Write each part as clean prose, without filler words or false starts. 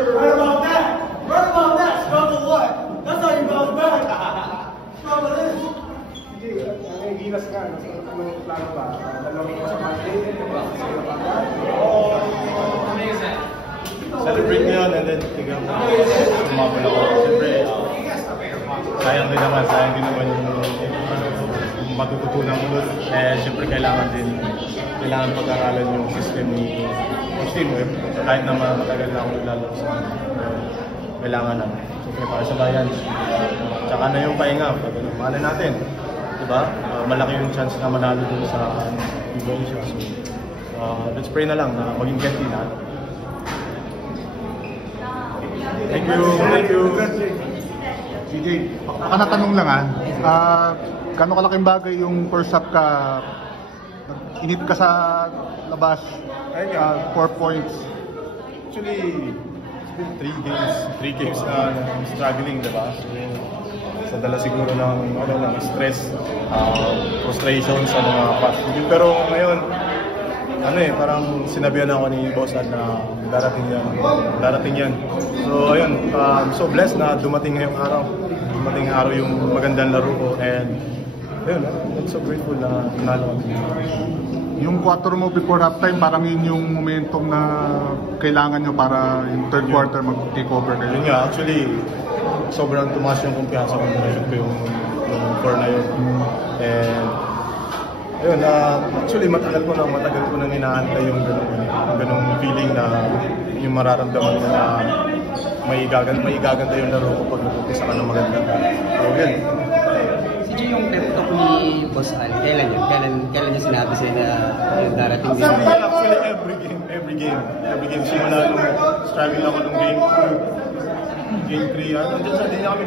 Right about that. Right about that. Struggle what? That's how you bounce back. Struggle this. Gilas ka, anong plano ba? Dalawang ko sa Monday, celebrate mo yun and then tignan mo kumabal ako. Siyempre, sayang din naman yung matututunan mo doon. Siyempre kailangan pag-aralan yung system ni Team Web. Kahit naman matagal na ako naglalaro sa kailangan na. Siyempre para sa bayan. Tsaka na yung pahinga. Mahal natin. Diba? Malaki yung chance na manalo dun sa Indonesia. So, let's pray na lang na maging healthy na. Thank you. CJ, natanong lang gano'ng kalaking bagay yung first half ka, init ka sa labas, 4 points. Actually, it's been 3 games na struggling, diba? So, dala siguro ng stress, frustration sa mga past. Pero ngayon, parang sinabihan ako ni Boss na darating yan. So ayun, so blessed na dumating ngayong araw. Dumating araw yung magandang laro ko and ayun, I'm so grateful na nanalo kami. Yung 4 mo before halftime, parang yun yung momentum na kailangan nyo para yung third quarter mag-take over kayo. Yun nga, actually, sobrang tumaas yung kumpiyansa ko yung 4 na yun. And ayun, actually matagal ko nang inaantay yung ganung feeling na yung mararamdaman mo na may gaganda yung laro ko pag nag-umpisa ka ng maganda. So yun. CJ, yung pep talk ni Boss Al, kailan niya sinabi sa'yo na yung darating din? Actually, every game. Simula nung struggle ako nung game 3, hindi niya kami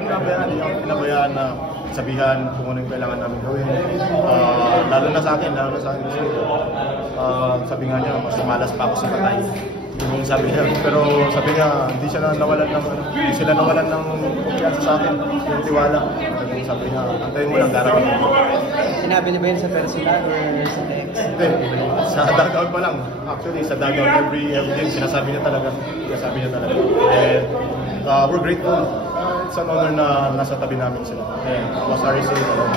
pinabayaan na sabihan kung ano yung kailangan namin gawin. Lalo na sa akin. Sabi nga niya, mas malas pa ako sa patay. Yung sabi niya, pero sabi niya, hindi sila nawalan ng kumpiyansa sa akin, yung tiwala. Sabi niya, antayin mo lang, darating. Sinabi niya ba yun sa personal or sa text? Hindi, sa dugout pa lang. Actually, sa dugout every game, sinasabi niya talaga. And we're grateful. It's an honor na nasa tabi namin sila. And was our support.